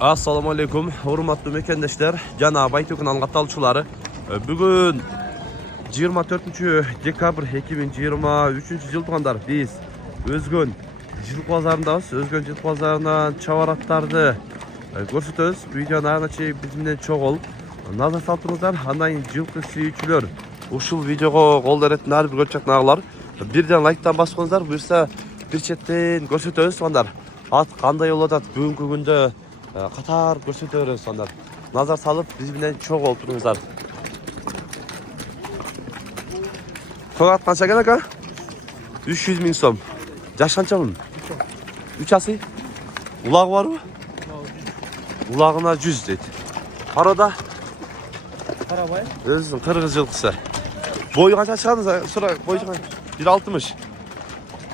Assalamu alaikum, hurmatly mekendeşler, Jana Baytökün anlatalçılары. Bugün 24 dekabr 2023 yıl tuğanlar biz Özgön Jil Pazarındayız. Özgön Jil Pazarından çavaratlardı görsetөбүз. Videonun arnaçı bizimden çok ol. Nazar saltыңыздар, андан жылкы сүйүүчүлөр ушул видеого кол беретін ар бир көрчөк нагылар. Бирден лайктан басыңыздар, буюрса бир четтен көрсөтөбүз сондар. Ат кандай болуп атат бүгүнкү күндө катар көрсөтөбүз сондар. Назар салып биз менен чогуу болуп туруңуздар. Tokat kança gene ka? 300 bin som. Yaş kança bunun? 3 asy. Ulağı var mı? Ulağına 100 deydi. Arada? Karabay. Özün kırgız yılkısı. Boyu kança çıkardınız? Sonra boyu kança? 1.60.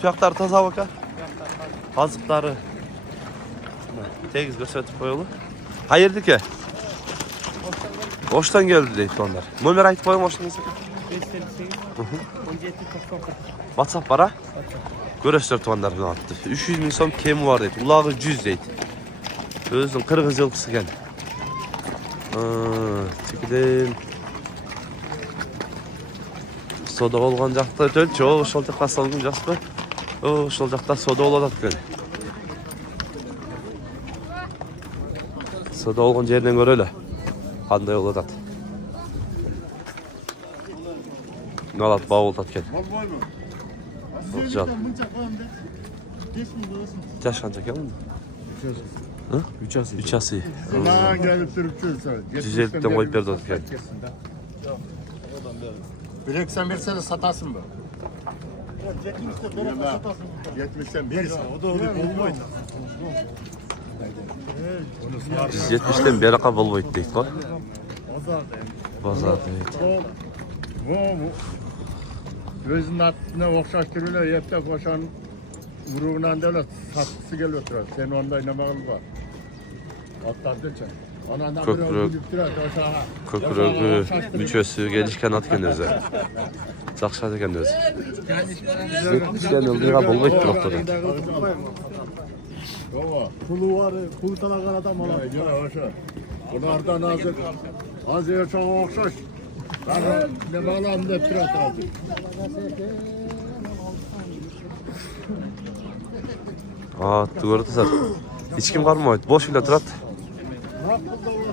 Tuyakları taza baka. Azıkları. Tegiz gösterip koyulu. Hayırdı ki? Oştan geldi deydi onlar. Nomer ayıp koyun oştan geldi. 558 17 90. WhatsApp var ha? Görüşler tuğanlar bunu attı. 300 bin som kemi var deydi. Ulağı 100 deydi. Özün kırgız yılkısı gel. Çekilin. Soda olgan jakta ötөл. Çoğu şol jakta salgın jakpı. O şol jakta soda oladat gel. Soda olgan yerden göreyle. Kanday oladat. Nalat bağ oladat gel. Güzel. Yaş kanca gel mi? 3 asy. 3 asy. Bana gelip durup çözsün. 150'den koyup berdi gel. 1.80 verse de satasın mı? 70'ten verirsen. O da oluyor. 170'den beri kabul boyut deydi koy. Bazar deydi. Özünün atına okşaştırıyorlar. Yepte koşan vuruğundan devlet sattısı gel oturar. Sen onda inanmalı var. Atlar dönecek. Köprügü müçösü gelişken at kendinize. Zakşadı kendinize. 170'den yıldırığa bol boyut noktada. Pulu var, pulu talakan adam olan. Bunlardan azıya çok okşaş. Ne bağlam da pirat aldı. Attı gördü sen. Hiç kim kalmadı. Boş bile durat.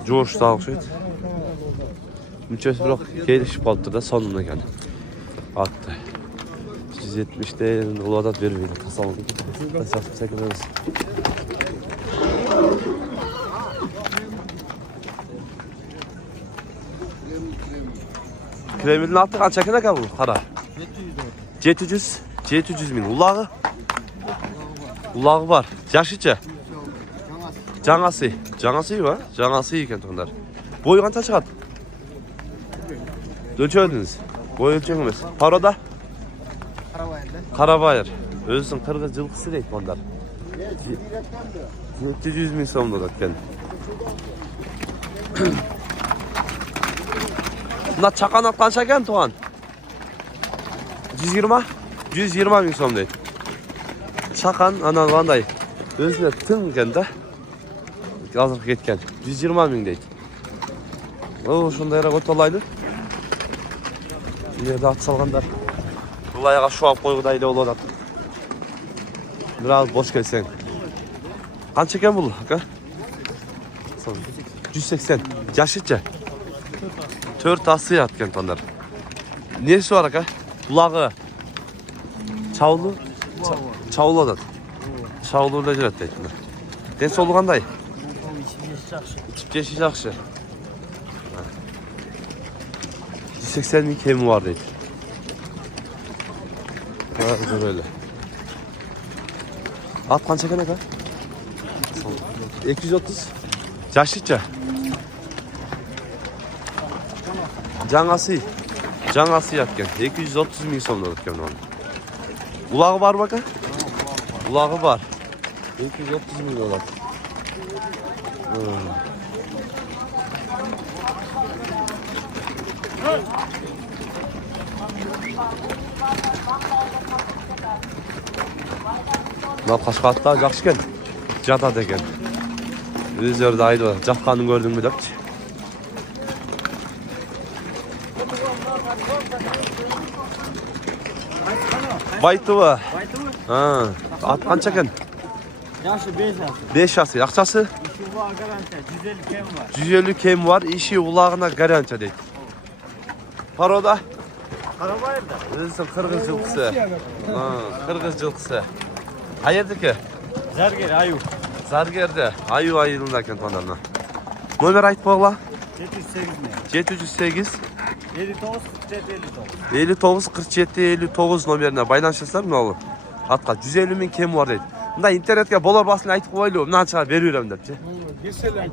Coş sağ okşaydı. Müçösü bırak gelişip aldı da sonuna geldi. Attı. 170'de uladat vermeyin. Tasamadı. Tasamadı. Sekileriz. Kremilin altı kança kene kabul? Kara. 700. 700 bin. Ulağı? Ulağı var. Yaşıca? Canası. Canası var. Canası iken onlar. Boyu kança çıkart? Ölçöydünüz. Boyu ölçöngümüz. Paroda? Karabayır. Özün kırgız yılkısı deyip onlar. 700 bin somda da kendi. Bunda çakan at kança eken Tuğan? 120? 120 bin som deyip. Çakan anan kanday. Özüne tın eken de. Hazır ketken. 120 bin deyip. O şunda yere kötü olaydı. Bir yerde at salganlar. Bu ayağa şu an koyguda ile olur. Biraz boş gelsen. Kaç çeken bul? 180. Yaşıtça. 4 ası yatken tonlar. Nesi var ha? Ulağı. Çavlu. Çavlu odan. Çavlu ile cüret deyip. Den solu kanday? İçip yeşil yakşı. 180 bin kemi var deyip. Böyle. At kança kene ka? 230. Yaşlıca. Canası yatken. 230 bin somda yatken onu. Ulağı var baka? Ulağı var. 230 bin dolar. Mына Кашкартта жакшы экен. Жатат экен. Özleri de aydı. Cakkanın gördün mü döpt. Baytı var. Baytı mı? Ha. At kança eken? Yaşı 5 yaşı. 5 yaşlı. Akçası? İşi var garanti. 150 kem var. 150 kem var. İşi ulağına garanti deydi. Paroda? Karabayır da. Özün Kırgız yılkısı. Ha, Kırgız yılkısı. Hayırdaki? Zergeri ayu. Zarger'de. Ayu ayılındayken tonlarına. Nomer ait boğla? 708 mi? 708 59 59. 59 47 59 nomerine baylanışırlar mı oğlum? Hatta 150 bin kem var deydi. Bunda internetke bolar basını aytıp koylu. Bundan çıkar veriyorum deyip. 130 olsa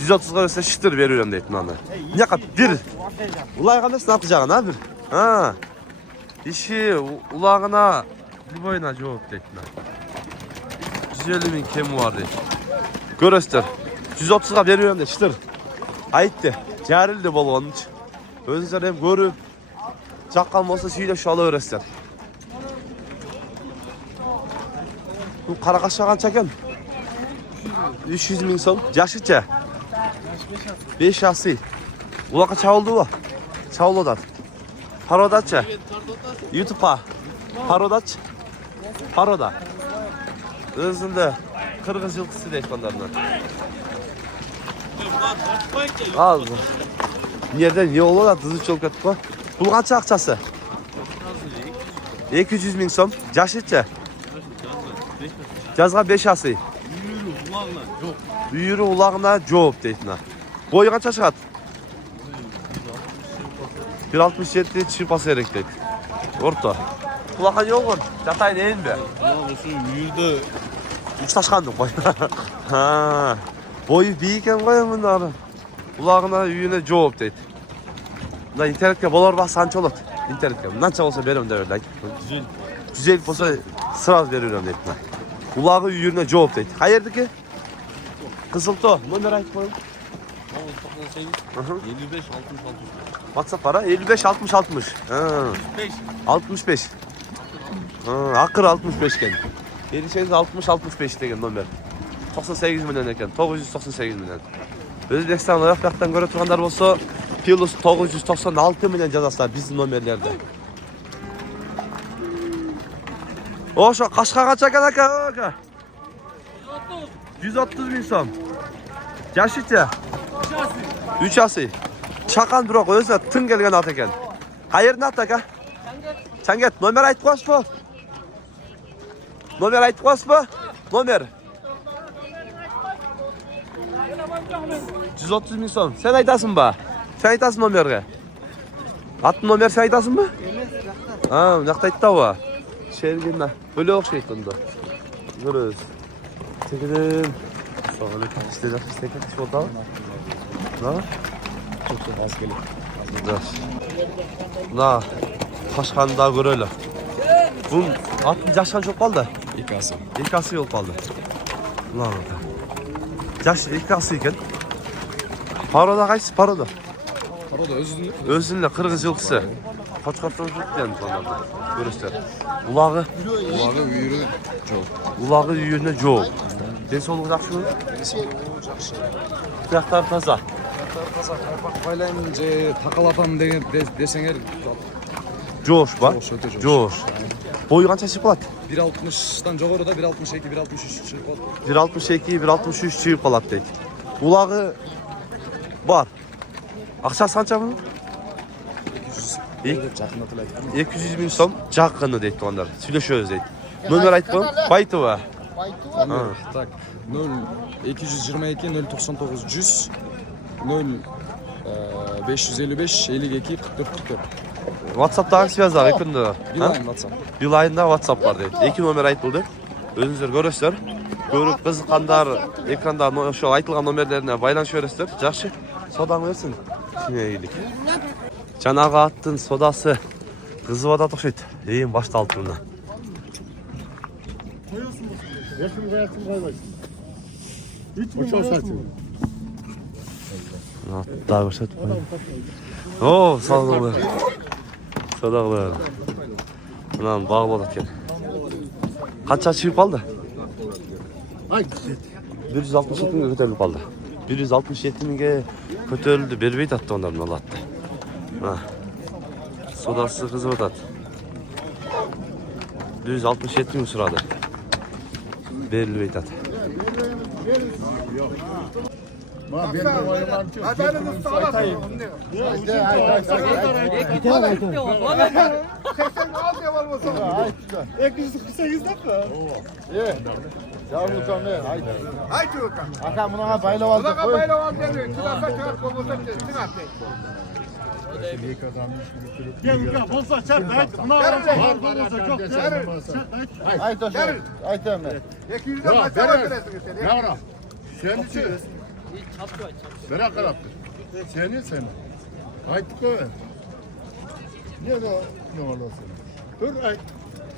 130 kalırsa şıktır veriyorum deyip bundan. Ne kadar? Bir. Ulağına nasıl atacaksın ha bir? Ha. İşi ulağına bir boyuna cevap deyip. 150 bin kem var deyip. Görüstür. 130'a veriyorum deyip şıktır. Ayıttı. Carildi bol onun için. Özler hem görüp çakkan olsa şöyle şu öğretsen. Bu Karakaş'a kança eken? 300 bin son. Yaşıtça? 5 yaşlı. Ulaka çavuldu var. Çavuldaç. Parodaçça. YouTube'a. Parodaç. Paroda. Özünde Kırgız yılkısı da ekranlarından. Al. Nereden niye olur da tızı çok kötü bu? Pul kança akçası? 200 bin son. Yaşıtça? Жазға 5 асы. Үйірі улағына жооп дейтін. Бойы қанша шығады? 1.67 шипасы керек дейді. Орта. Құлақан ел ғой? Жатайын ең бе? Үйірді Ұшташқандың қой. Бойы бейкен ғой мұндары. Улағына үйіне жооп дейді. Мына интернетке болар басы қанша болады? Интернетке. Мынанша болса берем де öyle. 150 болса сразу берем дейді. Ulağı үйіріне жооп дейді. Қайердікі? Қызылто. Номер айтып қойын. 55 60 WhatsApp var ha? 55 60 60. 65. Akır 65 ken. 58 60 65 деген номер. 98 milyon eken. 998 milyon. Özbekistan olarak baktan göre turganlar bolsa Plus 996 milyon жазасыздар bizim номерлерде. Oşo Kaşka kaça eken aka? 130 bin som. Yaşıtça? 3 асы. Çakan bırak özü tın gelgen at eken. Hayırın at aka? Çanget nomer aytıp koş bu. Nomer aytıp koş bu. Nomer. 130 bin som. Sen aytasın ba? Sen aytasın nomerge. Atın nomer sen aytasın mı? Ha, nakta aytı da va. Şerginle. Böyle okşayıp onda. Görürüz. Çekelim. Sağlık. İsteyecek istekin. Şu oldu. Ne var? Az gelip. Dur. Na. Kaşkanı daha görelim. Bunun 60 yaşkan çok kaldı. İkası. İlk ası yok kaldı. Lan orada. Yaş ilk ası iken. Paroda kaçsın paroda? Paroda özünü. Özünle Kırgız yılkısı. Kaç karton yani sonlarda. Görüşler. Ulağı. Ulağı uyuru çok. Ulağı uyuruna çok. Densoluk жақсы mı? Kıyaklar taza. Қазақ қарпақ байлаймын же тақалатам деген десеңер Joş bak. Joş, öte joş. Joş. Boyu қанша шығып қалады? 1.60'dan жоғары да 1.62 1.63 шығып қалды. 1.62 1.63 шығып қалады дейді. Ulağı бар. Ақшасы қанша бұның? 200 bin som жақыны дейді туғандар. Сөйлесеміз дейді. Номер айтып қойым. Байтова. Так 0 222 099 100 0 555 52 44 44. WhatsApp'tағы связь екінді. Билайн WhatsApp. Билайында WhatsApp бар дейді. Екі номер айтылды. Өзіңіздер көресіздер. Көріп қызыққандар экранда ошол айтылған номерлеріне байланышып бересіздер. Жақсы. Содаң берсін. Ішіне келдік. Жаңағы аттың содасы қызып атат окшойт. Ең башталып тұрмына. Yaşım koyarsın koymayın. Boşal saçını. Аттағы көрсетіп қойын. О, саудағылар. Саудағылар. Мынаны бағып атат екен. Қанша шығып қалды? Ay. 167 mingga ko'tarilib qoldi. 167 mingga ko'tarildi. Bermaydi atdi ondan olatdi. Ha. Sodası kızı odat. 167 ming so'radi. Berilmaydi atdi. Bak benim oyunum çok. Adamın usta alasın. Aka buna bayla aldı. Merak ettim. Seni. Aytık o. Ne olursun? Dur ay.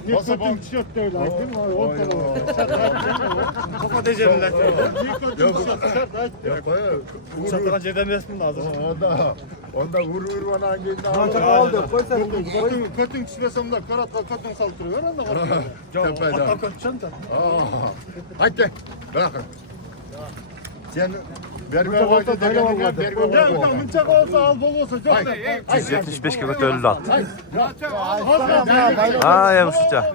Ne kötü tişört de öyle aytın. Kafa dejenler. Yok o. Çatıran ceden resmin lazım. Onda vur bana geldi. Aldı. Koy sen. Kötün çilesim de karatta kötün saldırıyor. Onda var. Tepede. Hatta çanta. Haydi. Bırakın. Sen berber vardı degenine berber vardı. Mınçak olsa al bol olsa çok. 175 ga ko'tarildi atdi. Haydi. Ha, yavuşça.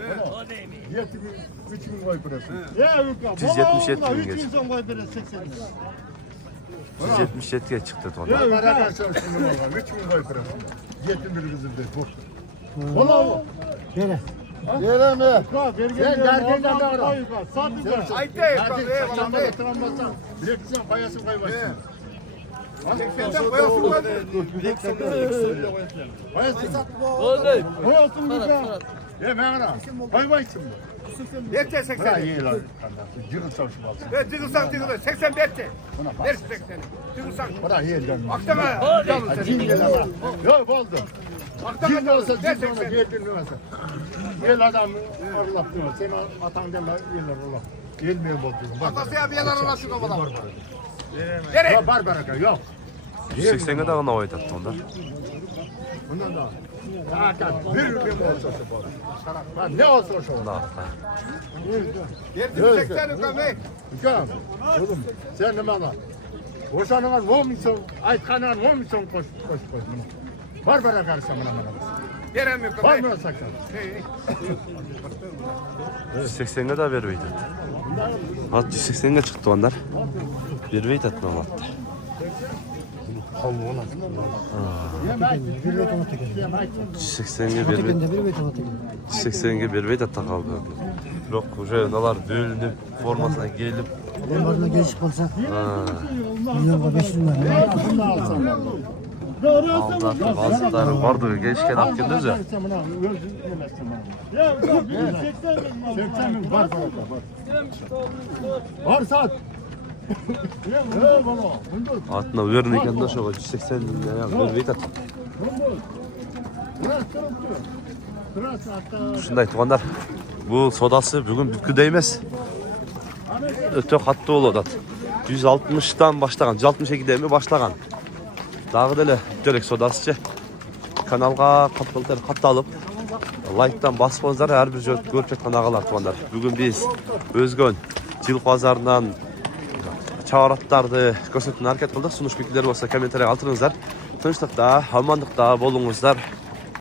3000 koy parası. Ya 177 bin geç. 300 koy böyle 80. 177 ga chiqdi to'g'ri. Para karşı şunu var. 3000 koy parası. Yetim bir kızım de bu. Ola. Yere. Yere mi? Sen gerçekten de ara. Satacağız. Haydi. Tramvazsan. Bileksen payasın koy başına. 80'den koyasın var. Koyasın bir de. Ye meğra. Koy başsın. Yeter 80. Bırak iyi lan. Cırıl çalışma alsın. Ve tıkırsan 80 yeter. Ver 80'i. Tıkırsan. Bırak iyi lan. Aktama. Cin gel ama. Yok oldu. Cin olsa cin ona geldin olsa. Gel adam Allah diyor. Sen atan deme yeler Allah. Gelmiyor bu. Atasıya bir yerler olasın o kadar. Yok var baraka yok. 180 ga dag'ini oydi atdi onda. Bundan da. Hakan bir olsa şu. Ne olsa şu. Unda. Yerdi 80 ukamı. Hüküm. Oğlum sen ne bana? Boşanılan var mısın? Aytkanan var mısın? Koş. Var baraka sana bana. Yerem yok. Var mı sakın? 180 ga da bermaydi. At 180 ga chiqdi onlar. Bermaydi atdi olatdi. Yemek. 180 ga bermaydi. 180 ga bermaydi atdi qaldi. Biroq уже ular bölünüp formasına gelip Onlarla geçip olsa ha. milyonga 500 lira. Bunu alsam. Aldı bazıları vardı gençken atken özü. Ya 80 bin var baraka var. Var saat. Ya bana. Atına vermeyken de şu 180 lira bermaydi atdi. Şunday tuğanlar. Bu sodası bugün bütçüde emas. Öte katlı boladı. 160'dan başlagan, 162'den mi başlagan. Dağı dele dölek sodasıcı. Kanalga katılıp like'tan basıpsızlar her bir görüp жатқан ağalar tuğanlar. Bugün biz Özgön Jil pazarından çağrıttарды көрсөтүүнү аракет кылдык. Сунуш пикирлер болсо комментарий калтырыңыздар. Тынчтыкта, амандыкта болуңуздар.